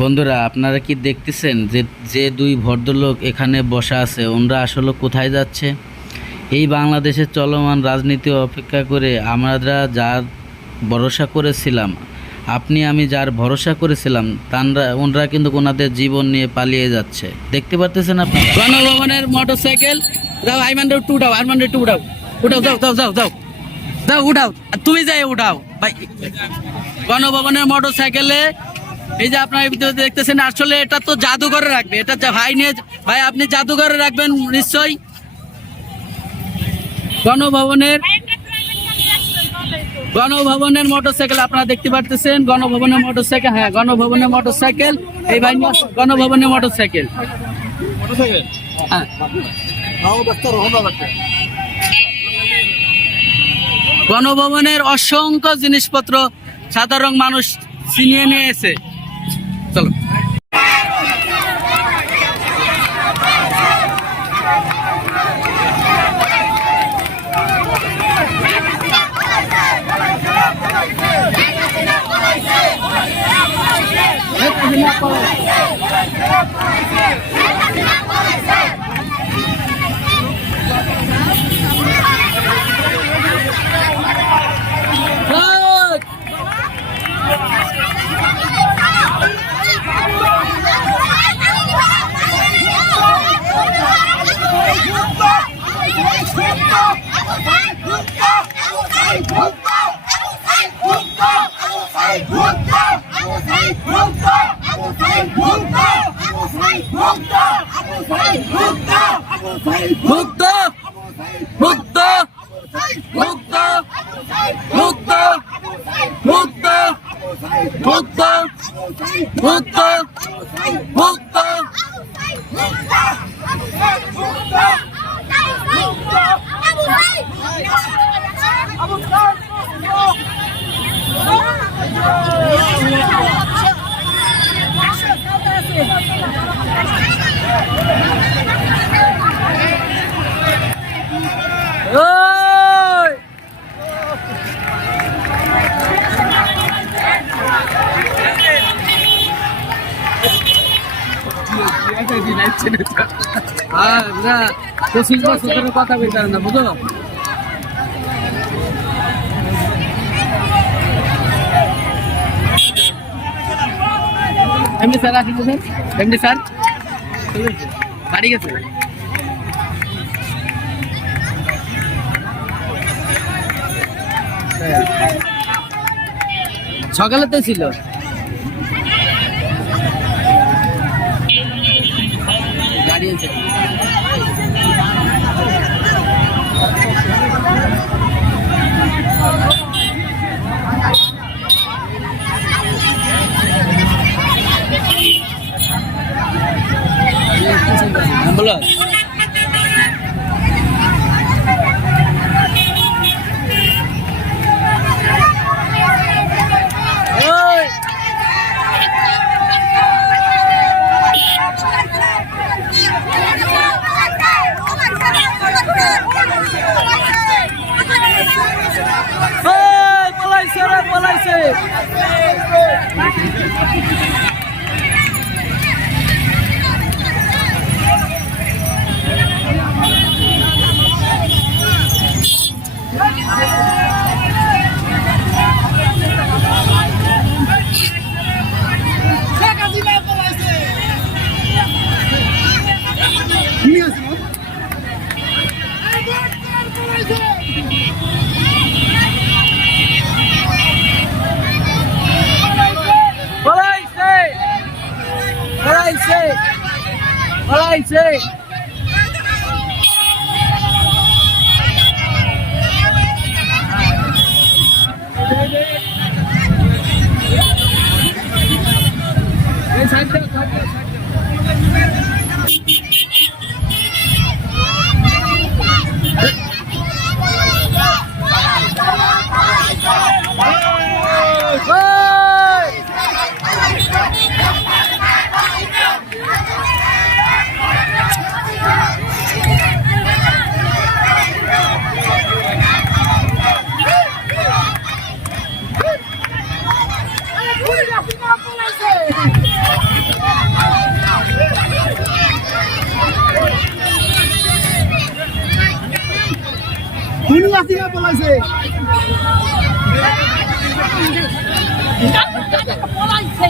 বন্ধুরা, আপনারা কি দেখতেছেন যে যে দুই ভদ্রলোক এখানে বসা আছে, ওনরা আসলে কোথায় যাচ্ছে? এই বাংলাদেশের চলমান রাজনীতি অপেক্ষা করে আমরা যার ভরসা করেছিলাম, আপনি আমি যার ভরসা করেছিলাম, ওনরা কিন্তু ওনাদের জীবন নিয়ে পালিয়ে যাচ্ছে। দেখতে পারতেছেন আপনারা? গণভবনের মোটরসাইকেল যাও, আইমান্ডে টু উঠাও, উঠাও, যাও যাও যাও যাও যাও, উঠাও, তুমি যাই উঠাও ভাই। গণভবনের মোটরসাইকেলে এই যে আপনার ভিডিও দেখতেছেন, আসলে এটা তো জাদুঘরে রাখবে, এটা ভাই নিয়ে ভাই আপনি জাদুঘরে রাখবেন নিশ্চয়ই। গণভবনের মোটরসাইকেল আপনারা দেখতে পারতেছেন, গণভবনের মোটরসাইকেল, হ্যাঁ গণভবনের মোটরসাইকেল, এই ভাই গণভবনের মোটরসাইকেল, হ্যাঁ গণভবনের অসংখ্য জিনিসপত্র সাধারণ মানুষ ছিনিয়ে নিয়েছে। চলো মুক্ত মুক্ত মুক্ত মুক্ত মুক্ত মুক্ত মুক্ত মুক্ত কথা বলতে না, বুঝলো? এমনি স্যার আসলে স্যার, এমনি স্যার বাড়ি গেছে। সকালে তো ছিল, গাড়ি আছে। বলো পলাইছে। পলাইছে পলাইছে